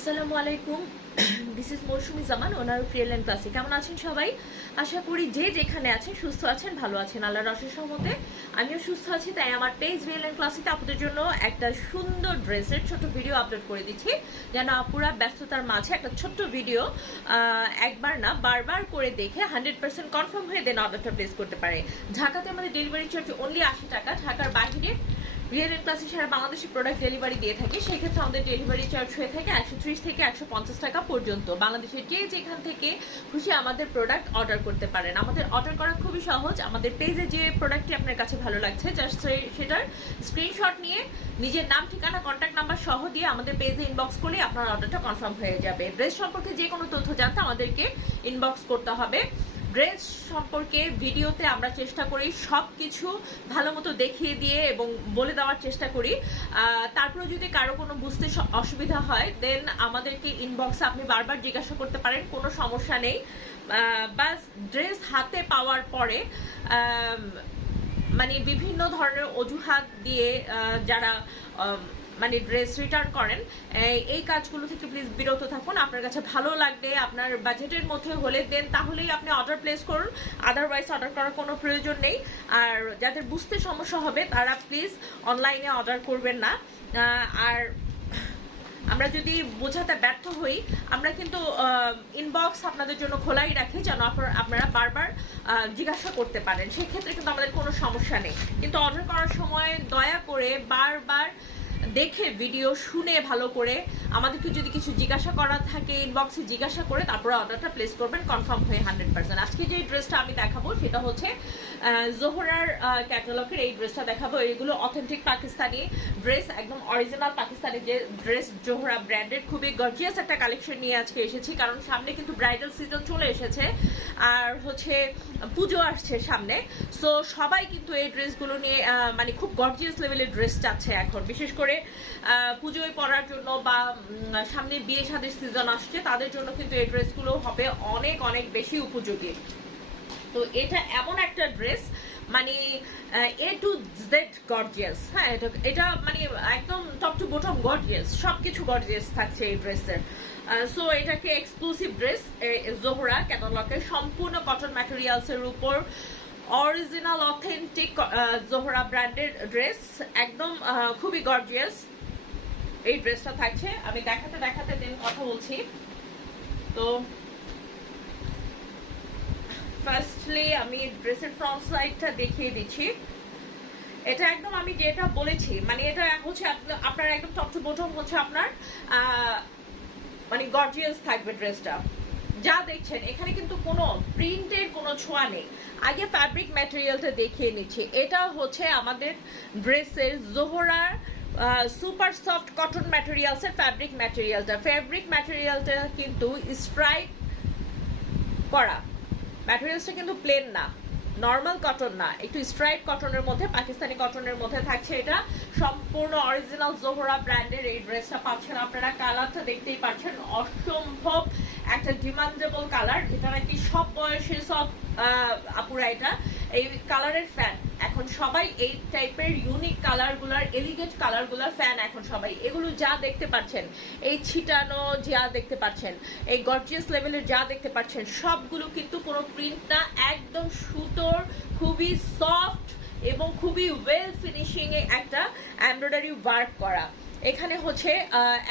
আসসালামু আলাইকুম। This is Mousumi Zaman, owner freelance ক্লাসে। কেমন আছেন সবাই? আশা করি যে যেখানে আছেন সুস্থ আছেন, ভালো আছেন। আল্লাহর অশেষ রহমতে আমিও সুস্থ আছি। তাই আমার পেজ ফ্রিল্যান্ড ক্লাসিতে আপনাদের জন্য একটা সুন্দর ড্রেসের ছোট ভিডিও আপলোড করে দিচ্ছি, যেন আপুরা ব্যস্ততার মাঝে একটা ছোট্ট ভিডিও একবার না বারবার করে দেখে 100% কনফার্ম হয়ে দেন অর্ডারটা প্লেস করতে পারে। ঢাকাতে আমাদের ডেলিভারি চার্জ অনলি 80 টাকা। ঢাকার বাইরে রিয়েল ক্লাসে সারা বাংলাদেশে প্রোডাক্ট ডেলিভারি দিয়ে থাকে। সেক্ষেত্রে আমাদের ডেলিভারি চার্জ হয়ে থাকে 130 থেকে 150 টাকা পর্যন্ত। বাংলাদেশের যে যেখান থেকে খুশি আমাদের প্রোডাক্ট অর্ডার করতে পারেন। আমাদের অর্ডার করা খুবই সহজ। আমাদের পেজে যে প্রোডাক্টটি আপনার কাছে ভালো লাগছে জাস্ট সেটার স্ক্রিনশট নিয়ে নিজের নাম, ঠিকানা, কন্ট্যাক্ট নাম্বার সহ দিয়ে আমাদের পেজে ইনবক্স করলে আপনার অর্ডারটা কনফার্ম হয়ে যাবে। ড্রেস সম্পর্কে যে কোনো তথ্য জানতে আমাদেরকে ইনবক্স করতে হবে। ড্রেস সম্পর্কে ভিডিওতে আমরা চেষ্টা করি সব কিছু ভালো মতো দেখিয়ে দিয়ে এবং বলে দেওয়ার চেষ্টা করি। তারপরে যদি কারো কোনো বুঝতে অসুবিধা হয় দেন আমাদেরকে ইনবক্সে আপনি বারবার জিজ্ঞাসা করতে পারেন, কোনো সমস্যা নেই। বাস ড্রেস হাতে পাওয়ার পরে মানে বিভিন্ন ধরনের অজুহাত দিয়ে যারা মানে ড্রেস রিটার্ন করেন, এই কাজগুলো থেকে প্লিজ বিরত থাকুন। আপনার কাছে ভালো লাগবে, আপনার বাজেটের মধ্যে হলে দেন তাহলেই আপনি অর্ডার প্লেস করুন, আদারওয়াইজ অর্ডার করার কোনো প্রয়োজন নেই। আর যাদের বুঝতে সমস্যা হবে তারা প্লিজ অনলাইনে অর্ডার করবেন না। আর আমরা যদি বোঝাতে ব্যর্থ হই, আমরা কিন্তু ইনবক্স আপনাদের জন্য খোলাই রাখি, যেন আপনারা বারবার জিজ্ঞাসা করতে পারেন। সেক্ষেত্রে কিন্তু আমাদের কোনো সমস্যা নেই। কিন্তু অর্ডার করার সময় দয়া করে বারবার দেখে ভিডিও শুনে ভালো করে আমাদেরকে যদি কিছু জিজ্ঞাসা করার থাকে ইনবক্সে জিজ্ঞাসা করে তারপরে অর্ডারটা প্লেস করবেন কনফার্ম হয়ে 100%। আজকে যে ড্রেসটা আমি দেখাবো সেটা হচ্ছে জোহরার ক্যাটালগের এই ড্রেসটা দেখাবো। এগুলো অথেন্টিক পাকিস্তানি ড্রেস, একদম অরিজিনাল পাকিস্তানি যে ড্রেস, জোহরা ব্র্যান্ডের। খুবই গর্জিয়াস একটা কালেকশন নিয়ে আজকে এসেছি, কারণ সামনে কিন্তু ব্রাইডাল সিজন চলে এসেছে আর হচ্ছে পুজো আসছে সামনে। সো সবাই কিন্তু এই ড্রেসগুলো নিয়ে মানে খুব গর্জিয়াস লেভেলের ড্রেস চাচ্ছে এখন, বিশেষ করে পুজোয় পরার জন্য বা সামনে বিয়ে শাদীর সিজন আসছে তাদের জন্য কিন্তু এই ড্রেসগুলো হবে অনেক অনেক বেশি উপযোগী। তো এটা এমন একটা ড্রেস মানে এ টু জেড গর্জিয়াস। হ্যাঁ, এটা মানে একদম টপ টু বটম গর্জিয়াস, সবকিছু গর্জিয়াস থাকছে এই ড্রেসের। সো এটাকে এক্সক্লুসিভ ড্রেস জোহরা ক্যাটালগের, সম্পূর্ণ কটন ম্যাটেরিয়ালসের উপর অরিজিনাল অথেন্টিক জোহরা ব্র্যান্ডের ড্রেস, একদম খুবই গর্জিয়াস এই ড্রেসটা থাকছে। আমি দেখাতে দেখাতে দেন কথা বলছি। তো ফার্স্টলি আমি ড্রেসের ফ্রন্ট সাইডটা দেখিয়ে দিচ্ছি। এটা একদম আমি যেটা বলেছি মানে এটা হচ্ছে আপনার একদম টপ টু বটম হচ্ছে আপনার মানে গর্জিয়াস থাকবে ড্রেসটা। যা দেখছেন এখানে কিন্তু কোনো প্রিন্টের কোনো ছোঁয়া নেই। আগে ফ্যাব্রিক ম্যাটেরিয়ালটা দেখিয়ে নিচ্ছি। এটা হচ্ছে আমাদের ড্রেসের জোহরার সুপার সফট কটন ম্যাটেরিয়ালসের ফ্যাব্রিক ম্যাটেরিয়ালটা কিন্তু স্ট্রাইপ করা। ম্যাটেরিয়ালসটা কিন্তু প্লেন না, নর্মাল কটন না, একটু স্ট্রাইপ কটনের মধ্যে, পাকিস্তানি কটনের মধ্যে থাকছে। এটা সম্পূর্ণ অরিজিনাল জোহরা ব্র্যান্ডের এই ড্রেসটা পাচ্ছেন আপনারা। কালারটা দেখতেই পাচ্ছেন, অসম্ভব একটা ডিমান্ডেবল কালার। এটা নাকি সব বয়সে সব আপুরা এটা এই কালারের ফ্যান। এখন সবাই এই টাইপের ইউনিক কালারগুলার, এলিগেন্ট কালারগুলার ফ্যান এখন সবাই। এগুলো যা দেখতে পাচ্ছেন, এই ছিটানো যা দেখতে পাচ্ছেন, এই গর্জিয়াস লেভেলের যা দেখতে পাচ্ছেন, সবগুলো কিন্তু কোনো প্রিন্ট না, একদম সুতোর খুবই সফট এবং খুবই ওয়েল ফিনিশিং এ একটা এমব্রয়ডারি ওয়ার্ক করা। এখানে হচ্ছে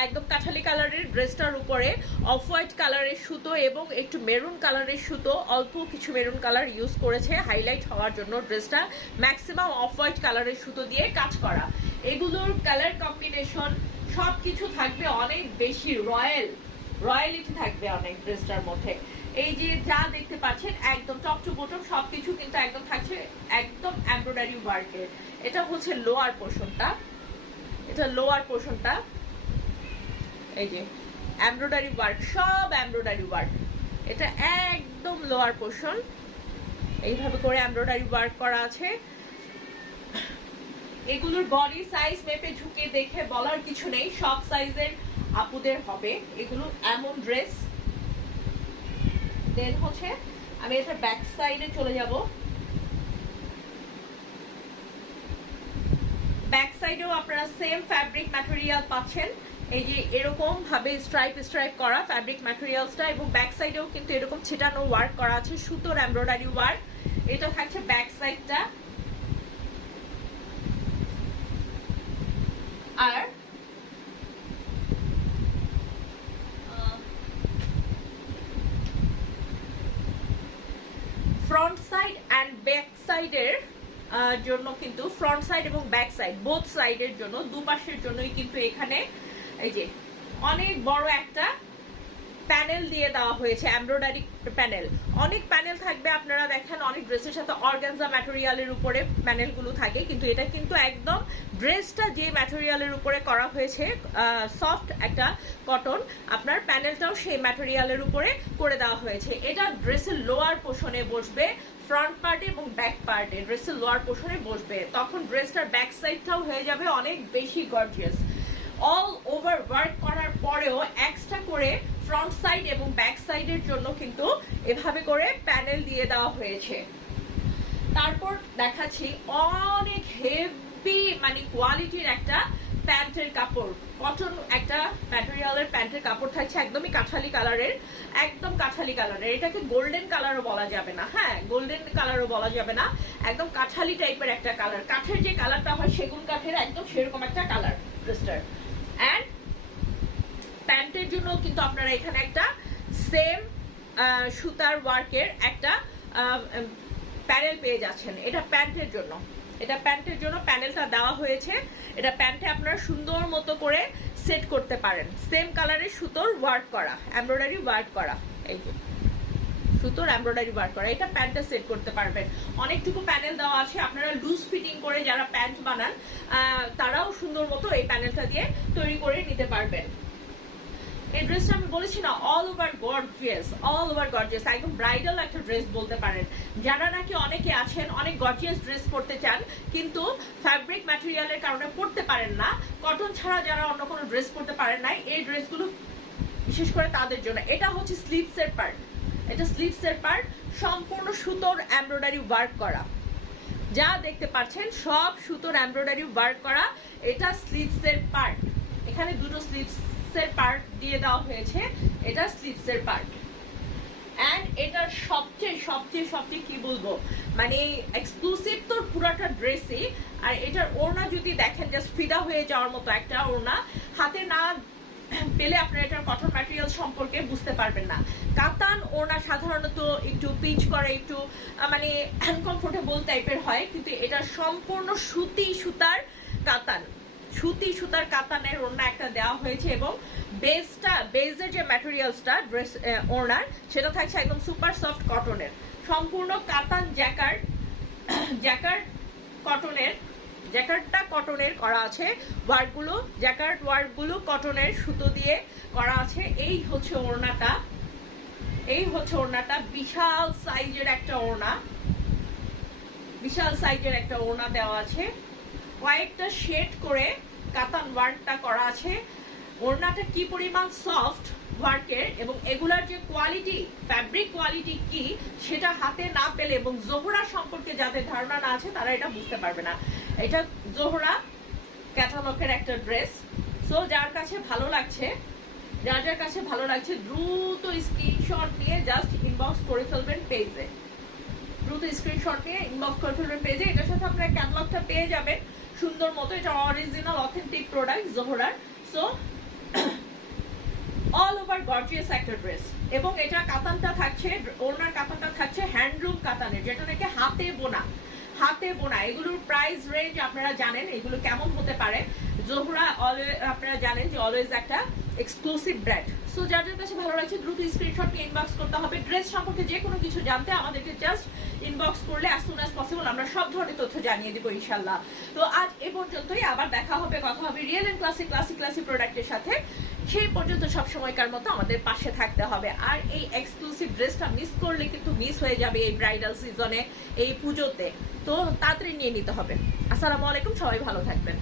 একদম কাঠালি কালারের ড্রেসটার উপরে অফ হোয়াইট কালারের সুতো এবং একটু মেরুন কালারের সুতো, অল্প কিছু মেরুন কালার ইউজ করেছে হাইলাইট হওয়ার জন্য। ড্রেসটা ম্যাক্সিমাম অফ হোয়াইট কালারের সুতো দিয়ে কাজ করা। এগুলোর কালার কম্বিনেশন সব কিছু থাকবে অনেক বেশি রয়্যালিটি থাকবে অনেক ড্রেসটার মধ্যে। এই যে যা দেখতে পাচ্ছেন একদম টপ টু বটম সবকিছু কিন্তু একদম থাকছে একদম এমব্রয়ডারি ওয়ার্কের। এটা হচ্ছে লোয়ার পোর্শনটা, এটা লোয়ার পোর্শনটা, এই যে এমব্রয়ডারি ওয়ার্ক, সব এমব্রয়ডারি ওয়ার্ক। এটা একদম লোয়ার পোর্শন, এইভাবে করে এমব্রয়ডারি ওয়ার্ক করা আছে। এগুলোর বডি সাইজ মেপে ঝুঁকে দেখে বলার কিছু নেই, সব সাইজের আপুদের হবে এগুলো এমন ড্রেস। দেন হচ্ছে আমি এটা ব্যাক সাইডে চলে যাব। ব্যাক সাইডেও আপনারা সেম ফ্যাব্রিক ম্যাটেরিয়াল পাচ্ছেন, এই যে এরকম ভাবে স্ট্রাইপ স্ট্রাইপ করা ফ্যাব্রিক ম্যাটেরিয়ালসটা, এবং ব্যাক সাইডেও কিন্তু এরকম ছিটানো ওয়ার্ক করা আছে, সুতোর এমব্রয়ডারি ওয়ার্ক। এটা থাকছে ব্যাক সাইডটা। আর ফ্রন্ট সাইড অ্যান্ড ব্যাক সাইডের জন্য কিন্তু, ফ্রন্ট সাইড এবং ব্যাক সাইড বোথ সাইডের জন্য, দুপাশের জন্যই কিন্তু এখানে এই যে অনেক বড় একটা প্যানেল দিয়ে দেওয়া হয়েছে, এমব্রয়ডারি প্যানেল। অনেক প্যানেল থাকবে, আপনারা দেখেন অনেক ড্রেসের সাথে অর্গানজা ম্যাটেরিয়ালের উপরে প্যানেলগুলো থাকে, কিন্তু এটা কিন্তু একদম ড্রেসটা যে ম্যাটেরিয়ালের উপরে করা হয়েছে, সফট একটা কটন, আপনার প্যানেলটাও সেই ম্যাটেরিয়ালের উপরে করে দেওয়া হয়েছে। এটা ড্রেসের লোয়ার পোর্শনে বসবে, ফ্রন্ট পার্টে এবং ব্যাক পার্টে ড্রেসের লোয়ার পোর্শনে বসবে, তখন ড্রেসটার ব্যাক সাইডটাও হয়ে যাবে অনেক বেশি গর্জিয়াস। অল ওভার ওয়ার্ক করার পরেও এক্সট্রা করে ফ্রন্ট সাইড এবং ব্যাক সাইডের জন্য কিন্তু এভাবে করে প্যানেল দিয়ে দেওয়া হয়েছে। তারপর দেখাচ্ছি অনেক হেভি মানে কোয়ালিটির একটা প্যান্টের কাপড়, কটন একটা ম্যাটেরিয়ালের প্যান্টের কাপড় থাকছে, একদমই কাঠালি কালারের, একদম কাঠালি কালারের। এটাকে গোল্ডেন কালারও বলা যাবে না, হ্যাঁ গোল্ডেন কালারও বলা যাবে না, একদম কাঠালি টাইপের একটা কালার, কাঠের যে কালারটা হয় সেগুন কাঠের একদম সেরকম একটা কালার ড্রেসটার। অ্যান্ড প্যান্টের জন্য কিন্তু আপনারা এখানে একটা সেম সুতার ওয়ার্কের একটা প্যানেল পেয়ে যাচ্ছেন। এটা প্যান্টের জন্য, এটা প্যান্টের জন্য প্যানেলটা দেওয়া হয়েছে। এটা প্যান্টে আপনারা সুন্দর মতো করে সেট করতে পারেন, সেম কালারের সুতোর ওয়ার্ক করা, এমব্রয়ডারি ওয়ার্ক করা, এই যে সুতোর এমব্রয়ডারি ওয়ার্ক করা, এটা প্যান্টে সেট করতে পারবেন। অনেকটুকু প্যানেল দেওয়া আছে, আপনারা লুজ ফিটিং করে যারা প্যান্ট বানান তারাও সুন্দর মতো এই প্যানেলটা দিয়ে তৈরি করে নিতে পারবেন। এই ড্রেসটা আমি বলেছি না all over gorgeous, all over gorgeous, একদম ব্রাইডাল একটা ড্রেস বলতে পারেন। যারা নাকি অনেকে আছেন অনেক গর্জিয়াস ড্রেস পরতে চান কিন্তু ফ্যাব্রিক ম্যাটেরিয়ালের কারণে পরতে পারেন না, কটন ছাড়া যারা অন্য কোনো ড্রেস পরতে পারেন না, এই ড্রেসগুলো বিশেষ করে তাদের জন্য। এটা হচ্ছে স্লিভসের পার্ট, এটা স্লিভসের পার্ট, সম্পূর্ণ সুতোর এমব্রয়ডারি ওয়ার্ক করা, যা দেখতে পাচ্ছেন সব সুতোর এমব্রয়ডারি ওয়ার্ক করা। এটা স্লিভসের পার্ট, এখানে দুটো স্লিভসের পার্ট দিয়ে দেওয়া হয়েছে, এটা স্লিভসের পার্ট। এন্ড এটার সবচেয়ে সবচেয়ে সবচেয়ে কি বলবো মানে এক্সক্লুসিভ তো পুরোটা ড্রেসই। আর এটার ওড়না যদি দেখেন জাস্ট ফিদা হয়ে যাওয়ার মতো একটা ওড়না, হাতে না পেলে আপনারা এটার কটন ম্যাটেরিয়াল সম্পর্কে বুঝতে পারবেন না। কাতান ওড়না সাধারণত একটু পিচ করে, একটু মানে আনকমফোর্টেবল টাইপের হয়, কিন্তু এটা সম্পূর্ণ সুতি সুতার কাতান, সুতি সুতার কাতানের ওড়না একটা দেওয়া হয়েছে, এবং বেজের যে ম্যাটেরিয়ালসটা ড্রেস ওড়নার সেটা থাকছে একদম সুপার সফট কটনের, সম্পূর্ণ কাতান জ্যাকার্ড কটনের, জ্যাকার্ডটা কটনের করা আছে, ওয়ার্কগুলো জ্যাকার্ড ওয়ার্কগুলো কটনের সুতো দিয়ে করা আছে। এই হচ্ছে ওড়নাটা, এই হচ্ছে ওড়নাটা, বিশাল সাইজের একটা ওড়না, বিশাল সাইজের একটা ওড়না দেওয়া আছে, কয়েকটা শেড করে কাতান ওয়ার্কটা করা আছে। ওড়নাটা কি পরিমাণ সফট ওয়ার্কের এবং এগুলার যে কোয়ালিটি, ফ্যাব্রিক কোয়ালিটি কি সেটা হাতে না পেলে এবং জোহরা সম্পর্কে যাদের ধারণা না আছে তারা এটা বুঝতে পারবে না। এটা জোহরা ক্যাটালগের একটা ড্রেস। সো যার কাছে ভালো লাগছে, যার যার কাছে ভালো লাগছে দ্রুত স্ক্রিনশট নিয়ে জাস্ট ইনবক্স করে ফেলবেন পেজে, দ্রুত স্ক্রিনশট নিয়ে ইনবক্স করে ফেলবেন পেজে। এটার সাথে আপনারা ক্যাটালগটা পেয়ে যাবেন সুন্দর মতো, এটা অরিজিনাল অথেন্টিক প্রোডাক্ট জোহরার। সো অল ওভার গর্জিয়াস একটা ড্রেস, এবং এটা কাতানটা থাকছে, ওড়নার কাতানটা থাকছে হ্যান্ডলুম কাতানের, যেটা নাকি হাতে বোনা, হাতে বোনা। এগুলোর প্রাইস রেঞ্জ আপনারা জানেন এগুলো কেমন হতে পারে। জোহরা আপনারা জানেন যে অলওয়েজ একটা এক্সক্লুসিভ ব্র্যান্ড। সো যার যার কাছে ভালো লাগছে দ্রুত স্ক্রিনশট নিয়ে ইনবক্স করতে হবে। ড্রেস সম্পর্কে যে কোনো কিছু জানতে আমাদেরকে জাস্ট ইনবক্স করলে অ্যাজ সুন অ্যাজ পসিবল আমরা সব ধরনের তথ্য জানিয়ে দেবো ইনশাল্লাহ। তো আজ এ পর্যন্তই, আবার দেখা হবে, কথা হবে রিয়েল এন্ড ক্লাসিক প্রোডাক্টের সাথে। সেই পর্যন্ত সব সময়কার মতো আমাদের পাশে থাকতে হবে। আর এই এক্সক্লুসিভ ড্রেসটা মিস করলে কিন্তু মিস হয়ে যাবে এই ব্রাইডাল সিজনে, এই পুজোতে। তো তাড়াতাড়ি নিয়ে নিতে হবে। আসসালামু আলাইকুম, সবাই ভালো থাকবেন।